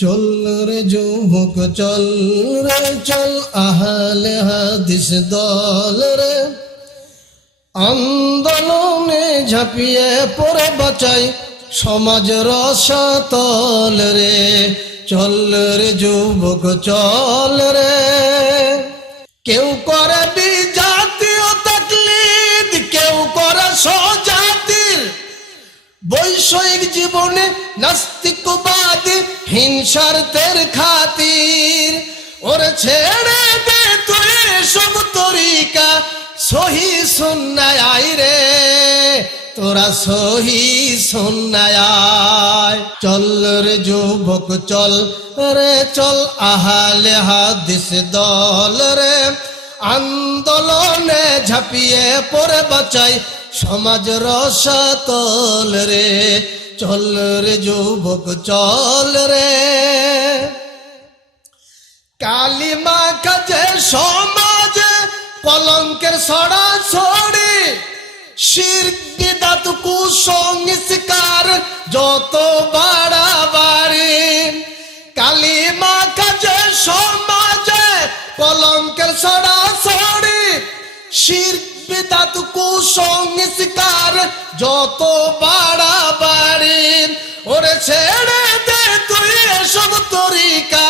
চল রে যুবক চল রে চল আহলে হাদিস দল রে আন্দোলনে ঝাঁপিয়ে পড়ে বাঁচাই সমাজ রসাতল রে চল রে যুবক চল রে। কেউ করে বিজাতীয় তাকলিদ, কেউ করে স্বজাতির, বৈষয়িক জীবনে নাস্তিকবাদী হিংসার্থের খাতির। ওরে ছেড়ে দে তুই সব তরিকা, সহি সুন্নায় আয় রে তোরা সহি সুন্নায় আয়। চল রে যুবক চল রে চল আহলে হাদিস দল রে আন্দোলনে ঝাঁপিয়ে পড়ে বাঁচাই সমাজ রসাতল রে চল রে যুবক চল রে। কালিমা কাজে সমাজে কলঙ্কের সরাসরি, শিরক বিদআত কুসংস্কার যত বাড়াবাড়ি। কালিমা কাজে সমাজে কলঙ্কের সরাসরি, শিরক বিদআত কুসংস্কার যত বাড়াবাড়ি। ওরে ছেড়ে দে তুই এসব তরিকা,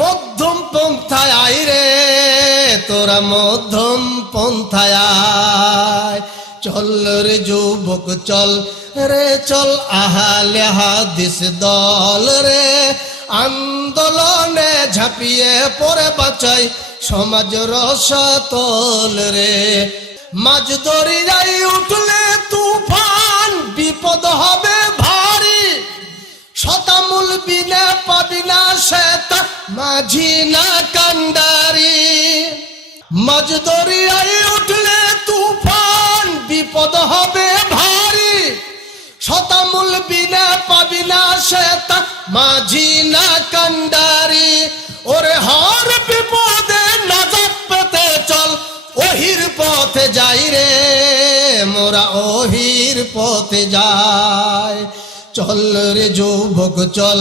মধ্যম পন্থায় আয় রে তোরা মধ্যম পন্থায় আয়। চল রে যুবক চল রে চল আহলে হাদিস দল রে আন্দোলনে ঝাঁপিয়ে পড়ে বাঁচাই সমাজ রসাতল রে। মাঝ দরিয়ায় উঠলে তুফান, বিপদ হবে ভারী, শতামূল বিনা পাবি না শ্বেতা মাঝি না কান্ডারি। মাঝ দরিয়ায় উঠলে তুফান, বিপদ হবে ভারী, শতামূল বিনা পাবি না শ্বেতা মাঝি না কান্ডারি। ওরে হর বিপদে নাজাত পেতে চল, ওহির পথে যাই রে মোরা ওহির পথে যাই। চল রে যুবক চল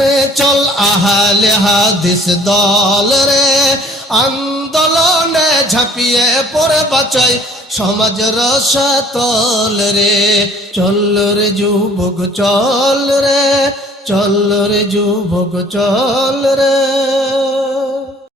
রে চল আহলে হাদিস দল রে আন্দোলনে ঝাঁপিয়ে পড়ে বাঁচাই সমাজ রসাতল রে চল রে যুবক চল রে চল রে যুবক চল রে।